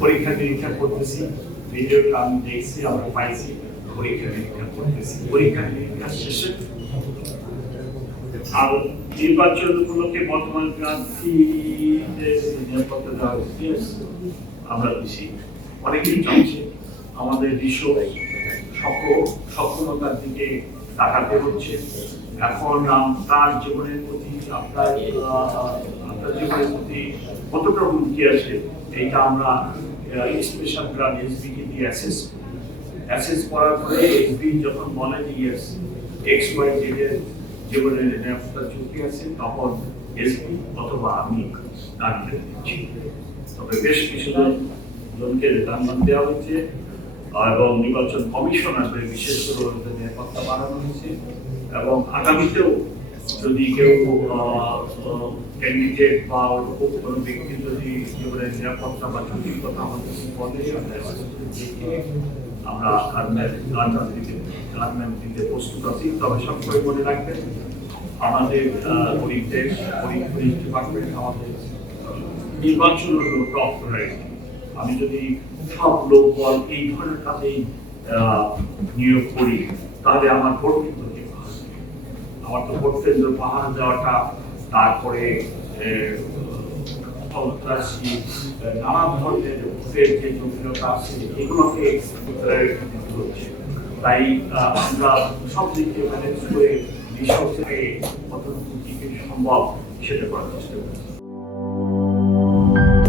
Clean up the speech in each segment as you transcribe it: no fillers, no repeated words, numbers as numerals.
পরীক্ষা নিরীক্ষা করতেছি, ভিডিওটা আমি দেখছি, আমরা পাইছি, পরীক্ষা নিরীক্ষা করতেছি। পরীক্ষা নিরীক্ষা শেষে আর নির্বাচন উপলক্ষে বর্তমান প্রার্থীদের নিরাপত্তা দেওয়া হচ্ছে, আমরা দিচ্ছি। অনেকেই চাইছে আমাদের বিশ্ব সক্ষমতার দিকে তাকাতে হচ্ছে। এখন তার জীবনের প্রতি আপনার জীবনের প্রতি কতটা হুমকি আছে, এইটা আমরা স্পেশাল গ্রান্ট এসবিকে দিয়ে অ্যাসেস করার পরে এসবি যখন বলে যে ইয়েস এক্স ওয়াই জেড এর জীবনের নিরাপত্তা ঝুঁকি আছে, তখন এসপি অথবা আমি গ্রান্ট দিচ্ছি। তবে বেশ কিছু জনকে গ্রান্ট দেওয়া হয়েছে এবং নির্বাচন কমিশনারদের বিশেষ করে নিরাপত্তা বাড়ানো হয়েছে এবং আগামীতেও যদি কেউ ক্যান্ডিডেট বা কোনো ব্যক্তি যদি জীবনের নিরাপত্তা বা ঝুঁকির কথা আমাদের বলে, আমরা গার্মেন্ট দিতে প্রস্তুত আছি। তবে সবসময় মনে রাখবেন আমাদের পুলিশ ডিপার্টমেন্ট আমাদের নির্বাচন হলো টপ প্রায়োরিটি। আমি যদি সব লোক বল এই ধরনের কাজেই নিয়োগ করি, তাহলে আমার ভোট কিন্তু আমার তো ভোট কেন্দ্র পাহাড় দেওয়াটা, তারপরে সন্ত্রাসী নানা ধরনের ভোটের যে জটিলতা আছে এগুলোকে হচ্ছে। তাই আমরা সব দিক থেকে ম্যানেজ করে বিশ্ব থেকে কতটুকু কি সম্ভব সেটা করার চেষ্টা করি।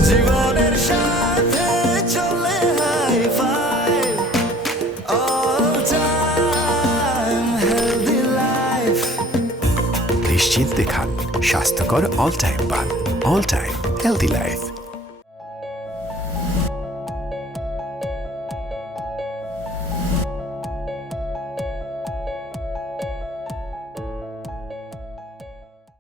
জীবনের সাথে চলে high five all time healthy life. নিশ্চিন্তে খান, স্বাস্থ্যকর অল টাইম পান। All time healthy life.